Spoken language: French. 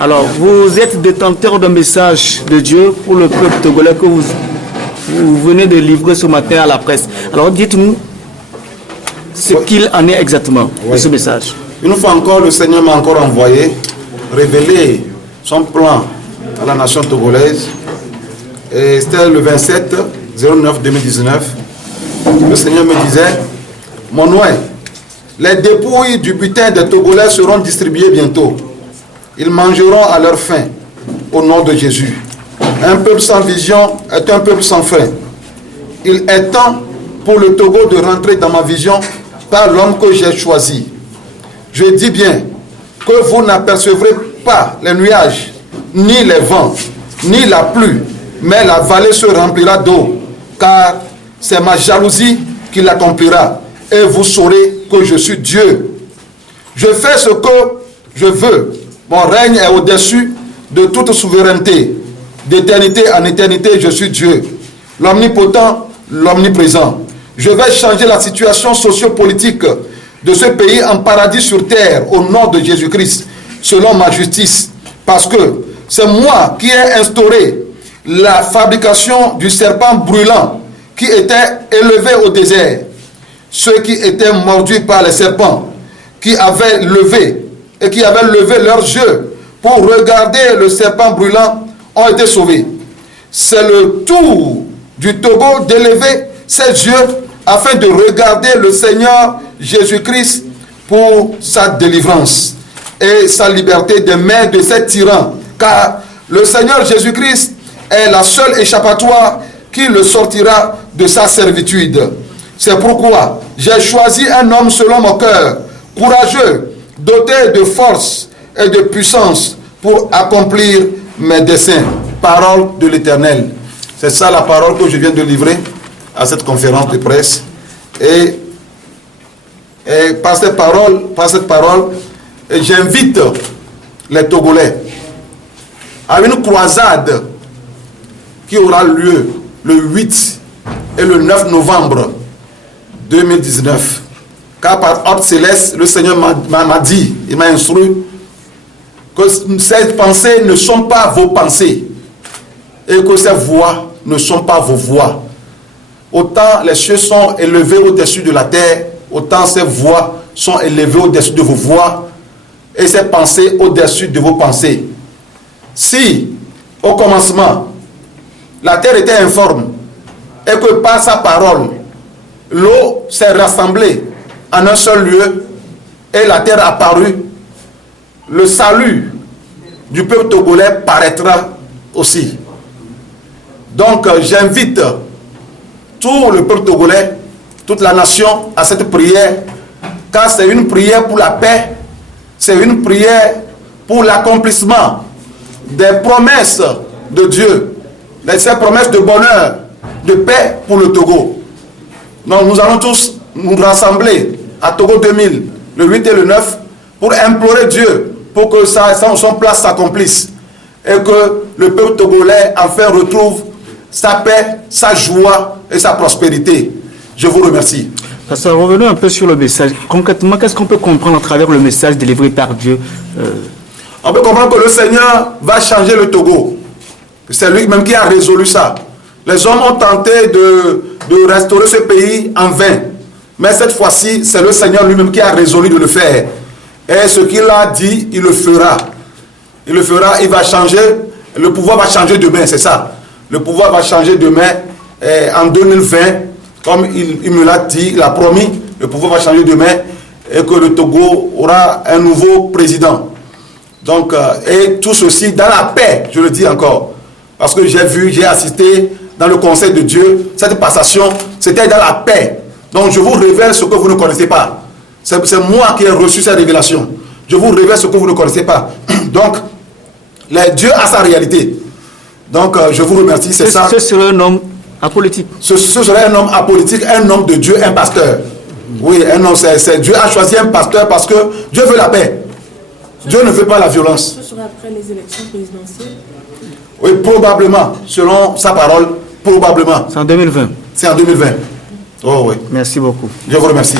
Alors, vous êtes détenteur d'un message de Dieu pour le peuple togolais que vous venez de livrer ce matin à la presse. Alors, dites-nous ce qu'il en est exactement de ce message. Une fois encore, le Seigneur m'a encore envoyé révéler son plan à la nation togolaise. Et c'était le 27/09/2019. Le Seigneur me disait, mon ouin, les dépouilles du butin des Togolais seront distribuées bientôt. Ils mangeront à leur faim, au nom de Jésus. Un peuple sans vision est un peuple sans faim. Il est temps pour le Togo de rentrer dans ma vision par l'homme que j'ai choisi. Je dis bien que vous n'apercevrez pas les nuages, ni les vents, ni la pluie, mais la vallée se remplira d'eau, car c'est ma jalousie qui l'accomplira, et vous saurez que je suis Dieu. Je fais ce que je veux. Mon règne est au-dessus de toute souveraineté. D'éternité en éternité, je suis Dieu, l'omnipotent, l'omniprésent. Je vais changer la situation sociopolitique de ce pays en paradis sur terre au nom de Jésus-Christ, selon ma justice. Parce que c'est moi qui ai instauré la fabrication du serpent brûlant qui était élevé au désert. Ceux qui étaient mordus par les serpents, qui avaient levé leurs yeux pour regarder le serpent brûlant, ont été sauvés. C'est le tour du Togo d'élever ses yeux afin de regarder le Seigneur Jésus-Christ pour sa délivrance et sa liberté des mains de ces tyrans. Car le Seigneur Jésus-Christ est la seule échappatoire qui le sortira de sa servitude. C'est pourquoi j'ai choisi un homme selon mon cœur, courageux, doté de force et de puissance pour accomplir mes desseins. Parole de l'Éternel. C'est ça la parole que je viens de livrer à cette conférence de presse. Et par cette parole, j'invite les Togolais à une croisade qui aura lieu le 8 et le 9 novembre 2019. Car par ordre céleste, le Seigneur m'a dit, il m'a instruit que ces pensées ne sont pas vos pensées et que ces voix ne sont pas vos voix. Autant les cieux sont élevés au-dessus de la terre, autant ces voix sont élevées au-dessus de vos voix et ces pensées au-dessus de vos pensées. Si, au commencement, la terre était informe et que par sa parole, l'eau s'est rassemblée en un seul lieu et la terre apparut, le salut du peuple togolais paraîtra aussi. Donc j'invite tout le peuple togolais, toute la nation à cette prière, car c'est une prière pour la paix, c'est une prière pour l'accomplissement des promesses de Dieu, ces promesses de bonheur, de paix pour le Togo. Donc nous allons tous nous rassembler à Togo 2000, le 8 et le 9, pour implorer Dieu, pour que son plan s'accomplisse, et que le peuple togolais enfin retrouve sa paix, sa joie et sa prospérité. Je vous remercie. Pasteur, revenons un peu sur le message. Concrètement, qu'est-ce qu'on peut comprendre à travers le message délivré par Dieu? On peut comprendre que le Seigneur va changer le Togo. C'est lui-même qui a résolu ça. Les hommes ont tenté de restaurer ce pays en vain. Mais cette fois-ci, c'est le Seigneur lui-même qui a résolu de le faire. Et ce qu'il a dit, il le fera. Il le fera, il va changer. Le pouvoir va changer demain, c'est ça. Le pouvoir va changer demain, en 2020, comme il me l'a dit, il a promis, le pouvoir va changer demain et que le Togo aura un nouveau président. Donc, et tout ceci dans la paix, je le dis encore. Parce que j'ai assisté dans le conseil de Dieu, cette passation, c'était dans la paix. Donc, je vous révèle ce que vous ne connaissez pas. C'est moi qui ai reçu cette révélation. Je vous révèle ce que vous ne connaissez pas. Donc, Dieu a sa réalité. Donc, je vous remercie, c'est ça. Ce serait un homme apolitique. Ce serait un homme apolitique, un homme de Dieu, un pasteur. Oui, un homme, Dieu a choisi un pasteur parce que Dieu veut la paix. Dieu ne veut pas la violence. Ce sera après les élections présidentielles? Oui, probablement. Selon sa parole, probablement. C'est en 2020. C'est en 2020. Oh oui. Merci beaucoup. Je vous remercie.